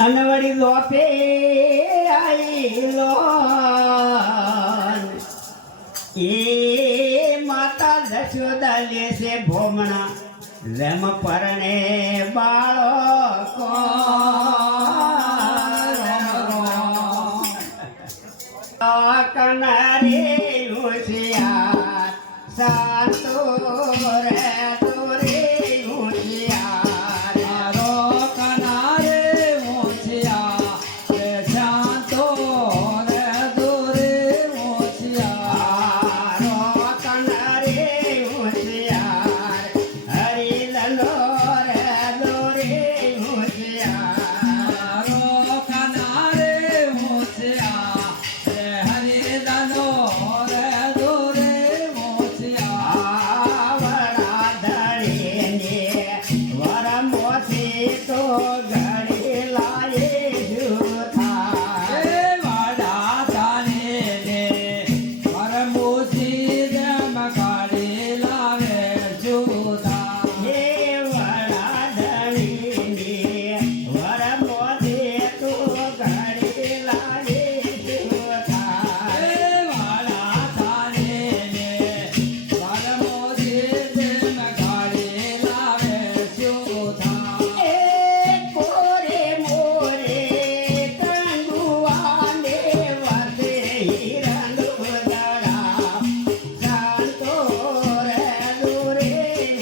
અનવડી લોપે આઈ લો એ માતા દશોદા લેશે ભોમણા જેમ પરણે બાળકો કનારે હોશિયાર સાતો રે તોરે હોશિયાર કનારે હોશિયાર શાંતો રે દોરે હોશિયાર કનારે હોશિયાર હરી લલો રે દોરે હોશિયાર કનારે હોશિયાર હરી લલો રે દોરે હોશિયાર વડા ધડીને વરમોથી તો ઘડી લાયે જુથા વડા ધડીને વરમોથી જેમ ઘડી લાવે જુથા હે વડા ધડીને વરમોથી તો ઘડી લાયે જુથા વડા ધડીને વરમોથી જેમ ઘડી લાવે જુથા એ કોરે મોરે કંગુવાને વસે હિરણો દડા શાંતો રે દોરે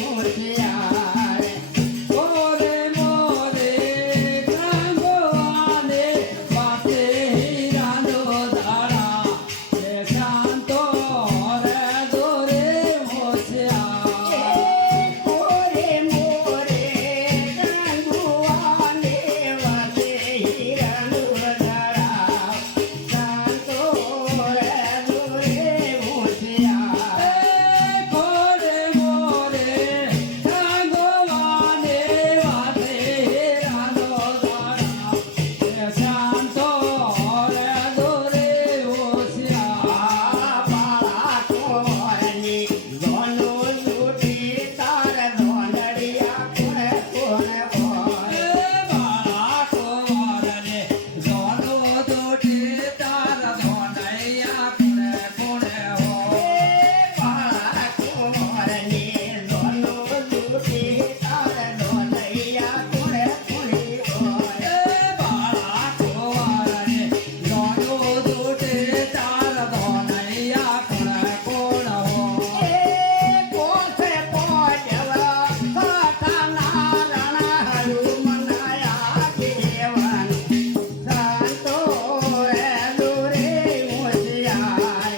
હોશિયાર કોરે મોરે કંગુવાને વસે હિરણો દડા શાંતો રે દોરે હોશિયાર કોરે મોરે કંગુવાને વસે હિરણો દડા શાંતો રે દોરે હોશિયાર કોરે મોરે કંગુવાને વસે હિરણો દડા શાંતો રે દોરે હોશિયાર બાળા કોરની ગોનો લૂટી તાર ધોંડડિયા કોણે કોણે હોય બાળા કોરને ગોનો લૂટી તાર ધોંડડિયા કોણે કોણે હોય બાળા કોરની ગોનો લૂટી તાર ધોંડડિયા કોણે કોણે હોય બાળા કોરને ગોનો લૂટી તાર ધોંડડિયા કોણે કોણ હોય કોસે પોજવા સાતાના રણા હનુમનાયા દેવન શાંતો રે દોરે હોશિયાર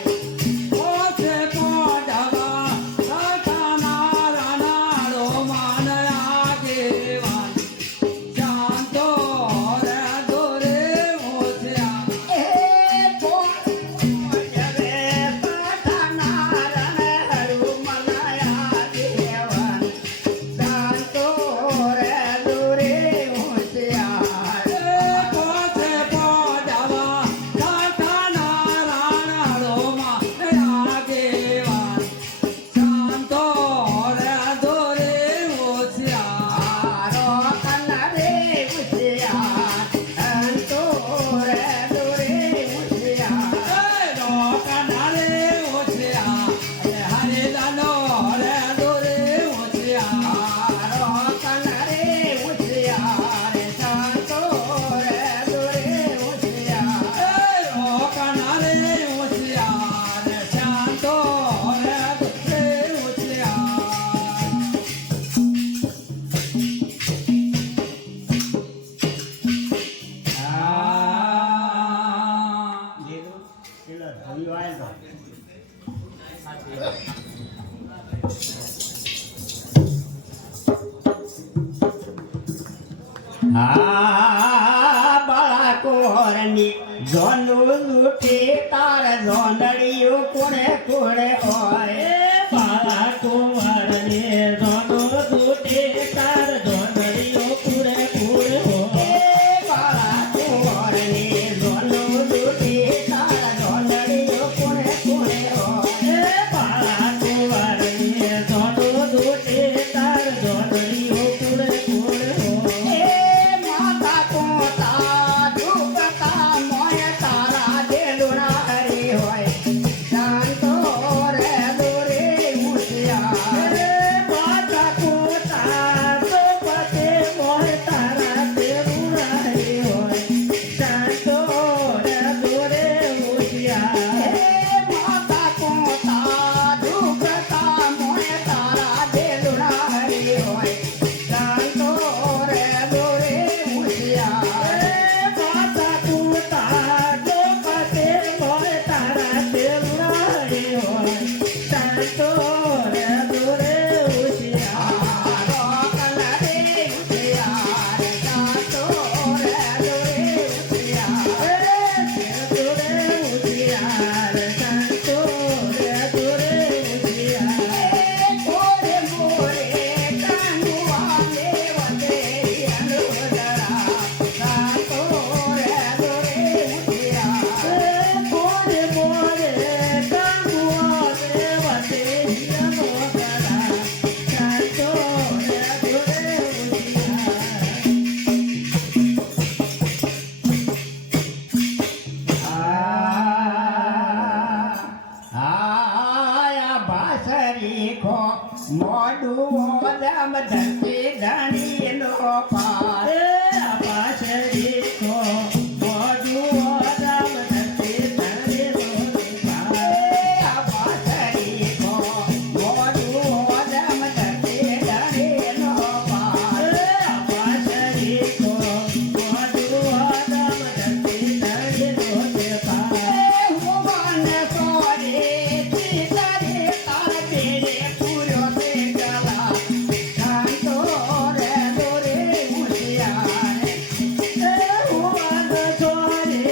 કોસે પોજવા સાતાના રણા હનુમનાયા દેવન શાંતો રે દોરે હોશિયાર બાળકોરની જોનું લૂટી તાર જોંદડીયું કોણે કોણે હોય બાળકોરને જોનું લૂટી તાર જોંદડીયું કોણે કોણે હોય બાળકોરને જોનું લૂટી તાર જોંદડીયું કોણે કોણે હોય બાળકોરને જોનું લૂટી તાર જોંદડીયું કોણે કોણે હોય માતા રામ ધરતી ધણી નો પાર પાછળી તો મોઢું રામ ધરતી ધણી નો આ પાછળી કો મોઢું રામ ધરતી ધણી નો પાર પાછળી તો મોઢું રામ ધરતી ધણી નો ભુવન સોરે સીતારે તાર તેરે પૂર્યો તે ગલા શાંતો રે દોરે મુશિયારે ભુવન છોરે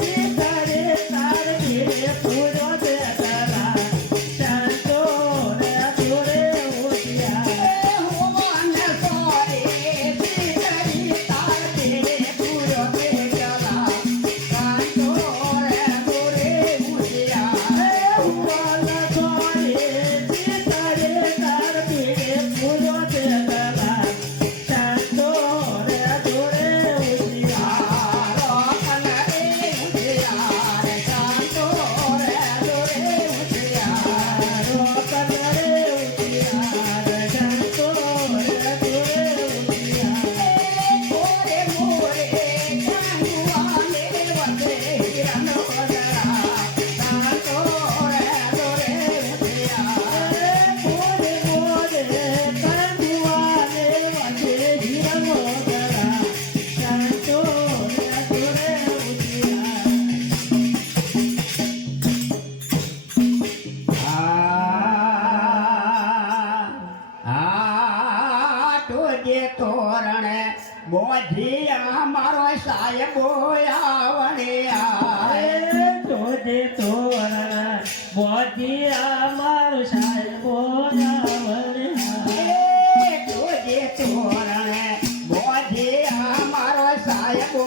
જીતરે તાર પીરે પૂરો તે તારા શાંતો રે દોરે ઉઠ્યા ભુવન સોરે સીતારે તાર તેરે પૂર્યો તે ગલા શાંતો રે દોરે મુશિયારે ભુવન છોરે જીતરે તાર પીરે પૂરો તે તારા શાંતો રે દોરે ઉઠ્યા તોરણ બોધિયા મારો સાહેબો આવણે આવે તોજે તોરણ બોધિયા મારો સાહેબો આવણે તુજે તોરણ બોધિયા મારો સાહેબો